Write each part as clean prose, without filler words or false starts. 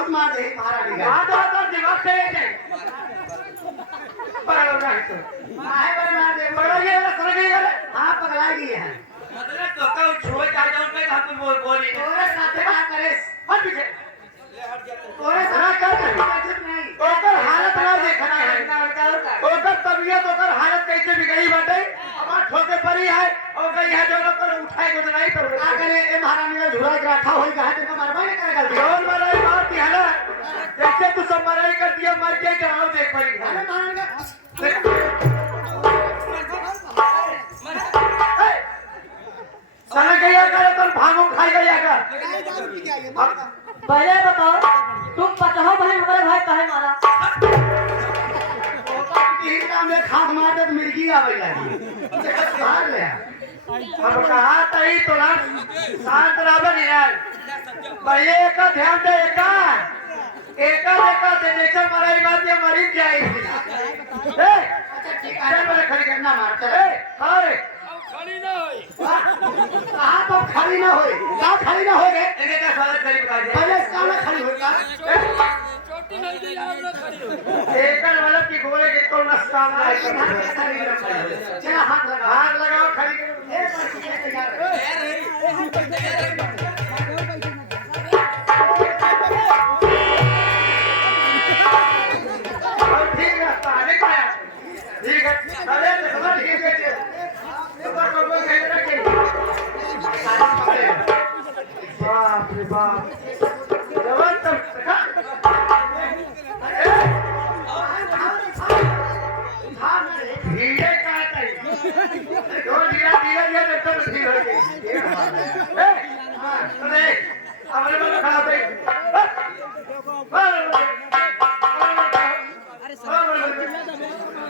बहुत मार दे महारानी का हाँ तो दिमाग से ले जाए बड़ा है तो काहे पर मार दे बड़ा ये सर गई है हां पगला गई है मतलब तो का छोड़ जा जाऊं मैं हम बोली तोरे साथे क्या करे हट पीछे तोरे साथ कर नहीं ओकर हालत ना देखना है ओकर तबीयत ओकर हालत कैसे बिगड़ी बाटे अब ठोके पड़ी है और गई है जो ओकर उठाए को नहीं कर का करे ए महारानी का झुरा के रखा होई कहा तेरे मारबा नहीं करेगा जोर मराई मार दिया ना जैसे तू सब मराई कर दिया मर के जाओ देख पड़ी अरे महारानी का सना गया कर तो भागो खाई गया कर पहले बताओ तुम पचाओ भाई हमारे भाई काहे मारा टीका में खाद मार दे तो मिर्गी आवे लगी मार ले अब कहा तई तो ना शांत रहो नहीं यार भैया का ध्यान दे एका दे जैसे मराई मार दिया मरी जाएगी ए अच्छा ठीक है मैं खड़ी करना मार चल ए अरे कहां तो खड़ी ना होए का खड़ी ना होगे इनके का स्वागत करी बता दे पहले इसका ना खड़ी होगा छोटी नहीं दी यार ना खड़ी हो एकल वाला की गोले के तो नस्ता में चला हाथ लगाओ खड़ी करो ए बस तैयार और ठीक है पानी पाया ठीक है अरे देखो ठीक है तो पर को कहीं रखे बाप रे बाप जवान तक धीरे काट दो धीरे देखो तो ठीक हो गई अरे अमरे में खड़ा पे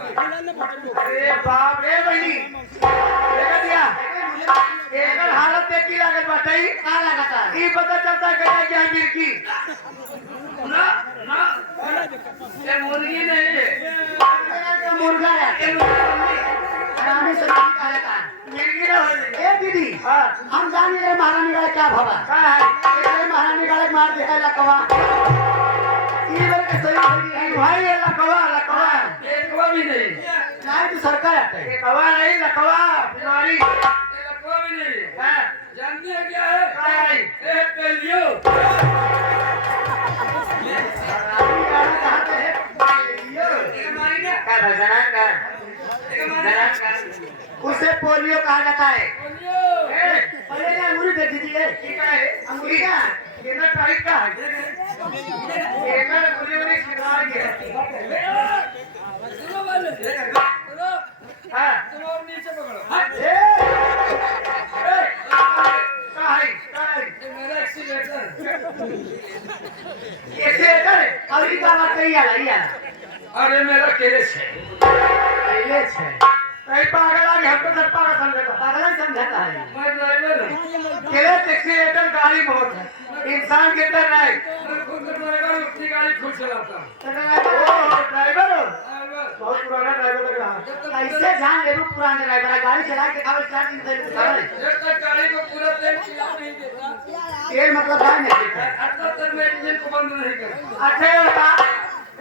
अरे बाप रे बहनी देखा दिया एकर हालत देख की लागत बाटई का लगाता ई पता चलता है कि क्या मिर्गी ना ना ये मुर्गी नहीं है मुर्गा है रानी से का है मिर्गी ना हो ए दीदी हां हम जान रहे महारानी का क्या भवा का है ये महारानी का मार दे लकवा ये बार के सही है भाई ये लकवा एक भी नहीं नहीं तो सरकार है ये कवा नहीं लकवा बीमारी लकवा भी नहीं हां जानते हैं क्या है काय ए पेलियो रानी का कहां पे है ये मारी ना का भजना का उसे पोलियो कहा जाता है पेलियो पहले क्या अंगूरी दे दीदी है ठीक है अंगूरी का ये ना टाइट का है ये ना पोलियो ने खिला दिया सुनो वाले सुनो हां तुम और नीचे पकड़ो ये मेरा एक्सीलेटर अभी का बात कही आला अरे मेरा केले छे पहले छे कई पागल आ गया हमको सब पागल समझेगा पागल ही समझाता है मैं ड्राइवर हूं केले एक्सीलेटर गाड़ी बहुत है इंसान के अंदर नहीं मैं खुद ड्राइवर हूं अपनी गाड़ी खुद चलाता हूं ओ ड्राइवर हो ड्राइवर बहुत पुराना ड्राइवर लग रहा है ऐसे जान ले पुराने ड्राइवर है गाड़ी चला के खाओ स्टार्ट नहीं दे खाओ जब तक गाड़ी को पूरा तेल पिला नहीं देता ये मतलब है नहीं अब तक मैं इंजन को बंद नहीं करता अच्छा ये बता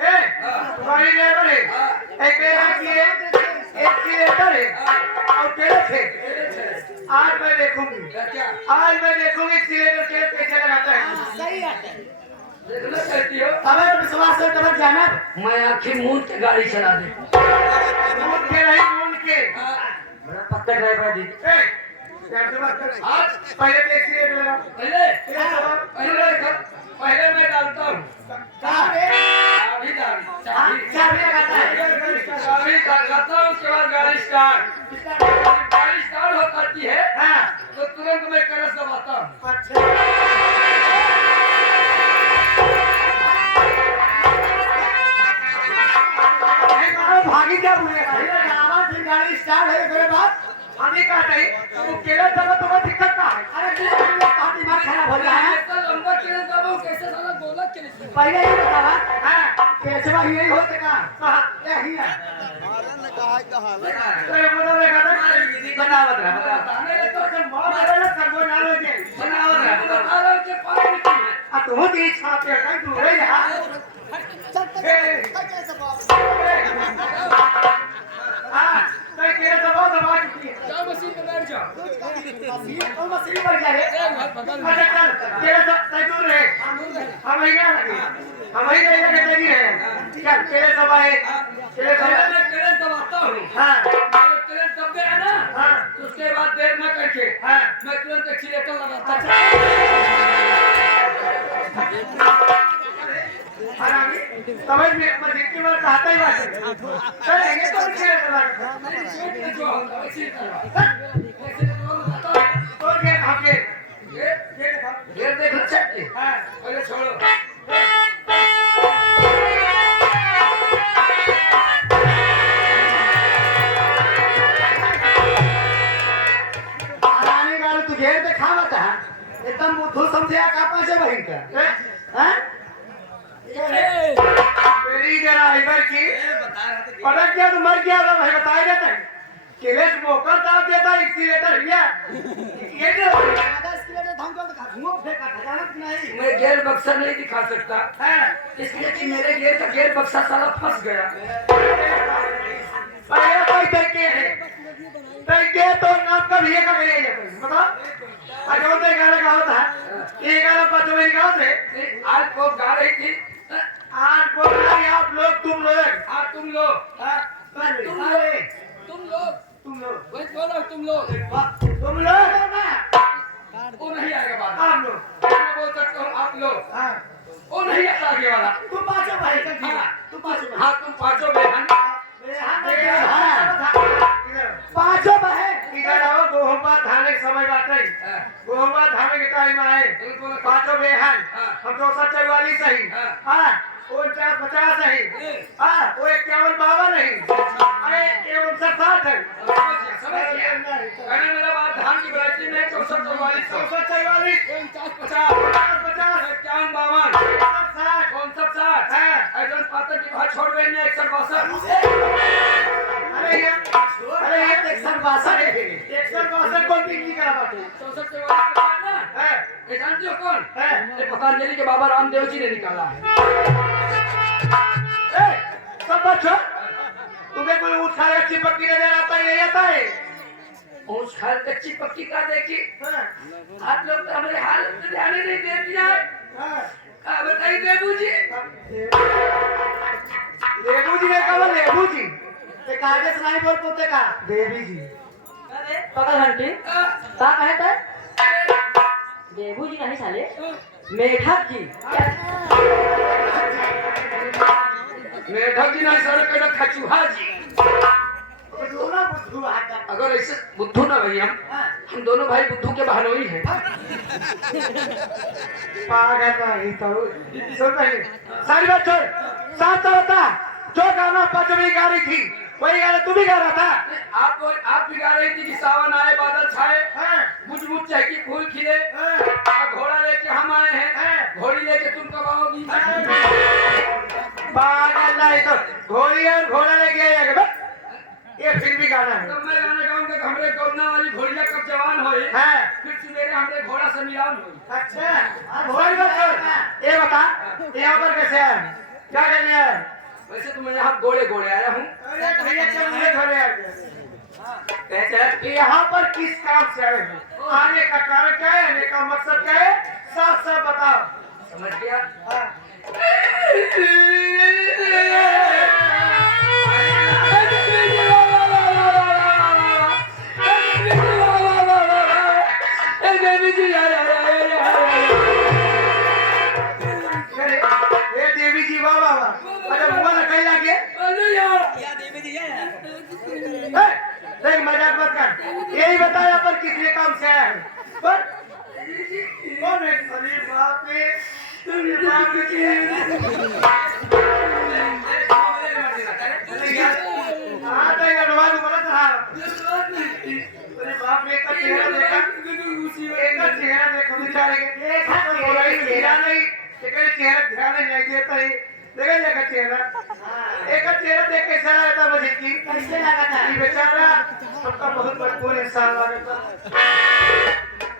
ए गाड़ी ड्राइवर है एक एक्सीलेटर है और केले थे आज मैं देखूंगी क्या आज मैं देखूंगी एक्सीलेटर केले कैसे लगाता है सही है देखना चाहती हो हमें तो विश्वास है तब जाना मैं आखिर मुंह के गाड़ी चला दे मून के नहीं मून के बड़ा पक्का ड्राइवर दी ए यार से बात कर आज पहले तो एक्सीलेटर लगा पहले मैं डालता हूँ कहां पे चाबी चाबी लगाता है चाबी लगाता हूँ उसके बाद गाड़ी स्टार्ट गाड़ी स्टार्ट हो करती है हां तो तुरंत मैं क्लच दबाता हूँ अच्छा भागी क्या बोलेगा गाड़ी स्टार्ट है तेरे बाद भागी का नहीं वो केले दबा तो दिक्कत का है अरे तू का दिमाग खराब हो गया है इतना लंबा क्लच दबाऊं कैसे साला गोला क्लच पहले ये बतावा हां केचवा यही होते का क्या ही है तो ये बोला मैं कहता बतावत रहा बता बताने लगा तो जब बहुत बड़ा सर्वो ना हो के बता रहा हूँ कि 5 मिनट में आ तू ती छापे कहीं दूर ही रहा हाँ कहीं तेरे दबा चुकी है जाओ मशीन पे बैठ जाओ मशीन पर जा रे अच्छा चल तेरे से दूर रहे हम ही क्या लगे हम ही नहीं लगे तेरी है चल तेरे दबा है तेरे दबा मैं करंट दबाता हूँ हाँ जब करंट दब गया ना हाँ तो उसके बाद देर न करके हाँ मैं तुरंत एक्सीलेटर लगाता हूँ समझ में मस्जिद की बात कहता ही बात है चलेंगे तो एक्सीलेटर लगा तो क्या आपके ये देख सकते हाँ पहले छोड़ो आने वाले तुझे देखा बता एकदम बुद्धू समझे का पैसे बहिन का हैं मेरी जरा इधर की पटक गया तो मर गया था भाई बताए देते हैं केलेस मौका दाब देता एक्सीलेटर भैया ये जो आधा स्केलेटर धमका तो घूमो फेंका खजानत नहीं मैं गेयर बक्सा नहीं दिखा सकता है इसलिए कि मेरे गेयर का गेयर बक्सा साला फंस गया अरे कोई तरीके है तरीके तो नाम का भी का गया ये बताओ आज वो तो गाना गाओ था ये गाना पता नहीं गाओ थे आज को गा रही थी आज बोल रहे आप लोग तुम लोग आज तुम लोग हाँ, तुम अरे, लोग तुम लोग वही बोलो तुम लोग तुम लोग वो नहीं आएगा बात आप लोग मैं बोल सकता हूँ आप लोग हाँ वो नहीं आता आगे वाला तू पाछे भाई चल ठीक है तू पाछे भाई हाँ तुम पांचों बहन पाछो बहन इधर आओ गोहम्बा थाने के समय बात नहीं गोहम्बा थाने के टाइम आए पांचों बेहन हम 244 सही हाँ 49-50 नहीं हाँ वो 51-52 नहीं अरे 59-60 है समझ गया कहने मेरा बात धान की वैरायटी में 64-44 244 49-50 50 51-52 60 59-60 हाँ ऐसा पात्र की बात छोड़ रही है 61-62 अरे ये 162 है 162 कौन तीन करा बाटे 64-44 के बाद ना है ये जानते हो कौन है ये पतंजलि के बाबा रामदेव जी ने निकाला है सब बच्चों तुम्हें कोई उठा या चिपकी नजर आता है नहीं आता है उस खाल कच्ची पक्की का देखी हाँ, आप लोग तो हमारे हालत में ध्यान ही नहीं देती है हाँ। बताइए देबू जी लेबू जी ने कहा लेबू जी ते कागे सुनाई बोल पोते का देवी जी पकड़ घंटी का कहे थे देबू जी नहीं साले मेढक जी मेढक जी नहीं सर कहना खचुहा जी दोनों बुद्धू हाथ अगर ऐसे बुद्धू ना भैया हम दोनों भाई बुद्धू के बहनोई हैं पागल नहीं तो सुन रही सारी बात छोड़ साथ तो होता जो गाना पचमी गा रही थी वही गाना तू भी गा रहा था आप भी गा रही थी कि सावन आए बादल छाए हाँ, बुझ बुझ चहकी फूल खिले हाँ, घोड़ा लेके हम आए हैं घोड़ी लेके तुम कब आओगी पागल नहीं तो घोड़ी और घोड़ा लेके आएगा बस ये फिर भी गाना है तब मैं गाना गाऊंगा कि हमरे गौना वाली घोड़िया कब जवान होए हाँ, फिर सवेरे हमरे घोड़ा से मिलान होई अच्छा सारी बात छोड़ ये बता यहाँ पर कैसे आया क्या करने आया वैसे तो मैं यहाँ गोले गोले आया हूँ अरे भैया चल मुझे घरे आ गया यहाँ पर किस काम से आए हो आने का कारण क्या है आने का मकसद क्या है साफ साफ बताओ समझ गया हाँ। ये देवी जी वाह वाह वाह अरे मुआ ना कहीं लागे देख मजाक मत कर यही बता यहाँ पर किस लिए काम से आया है पर कौन है अरे बाप रे अरे बाप रे हाँ तो ये डुबा दूँ बोला था अरे बाप रे का चेहरा देखा एक चेहरा देखो बेचारे के एक हाथ बोला ही चेहरा नहीं एक चेहरा ध्यान नहीं देता है देखा जाएगा चेहरा एक चेहरा देख कैसा लगता मुझे की कैसे लगा था ये बेचारा सबका बहुत मजबूर इंसान लगा था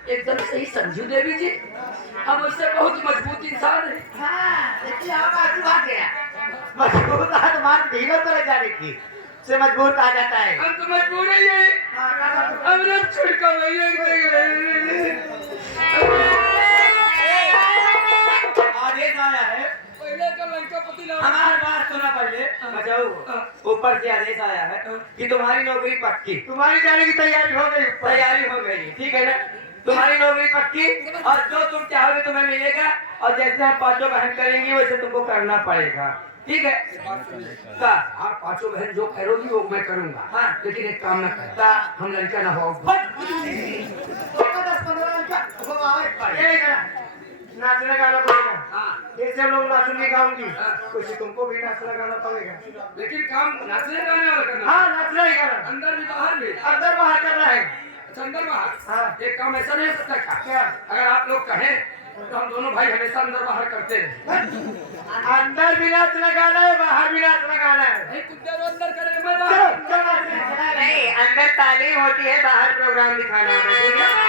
एकदम सही समझू देवी जी हम उससे बहुत मजबूत इंसान है। हाँ, देखिए आप आजू भाग गया। मजबूत हाथ मार ढीलो तरह जाने की से मजबूत आ जाता है। हम तो मजबूर ही है। हम लोग छुड़का वही आदेश आया है। पहले तो लंकापति नाम हमारी बात सुना पहले बचाओ। ऊपर से आदेश आया है कि तुम्हारी नौकरी पक्की, तुम्हारी जाने की तैयारी हो गई, तैयारी हो गई, ठीक है ना? तुम्हारी नौकरी पक्की और जो तुम चाहोगे तुम्हें मिलेगा और जैसे हम पांचों बहन करेंगी वैसे तुमको करना पड़ेगा, ठीक है? ता, आप पांचों बहन जो करोगी वो मैं करूंगा। हाँ। लेकिन एक काम ना ता, कर, हम लड़का ना हो। 10-15 लड़का हो आए नाचने गाना पड़ेगा। हाँ। जैसे हम लोग नाचने गाऊंगी कुछ तुमको भी नाचना गाना पड़ेगा। लेकिन काम नाचने गाने वाला करना। हाँ, नाचना ही गाना, अंदर भी बाहर भी। अंदर बाहर करना है। अच्छा, अंदर बाहर। हाँ। एक काम ऐसा नहीं हो सकता क्या? क्या? अगर आप लोग कहें तो हम दोनों भाई हमेशा अंदर बाहर करते हैं। अंदर भी नाचना गाना है, बाहर भी नाचना गाना है। नहीं, कुत्ते को अंदर करेंगे, मैं चलो, बाहर। चलो, नहीं, अंदर तालीम होती है, बाहर प्रोग्राम दिखाना होता है, ठीक है?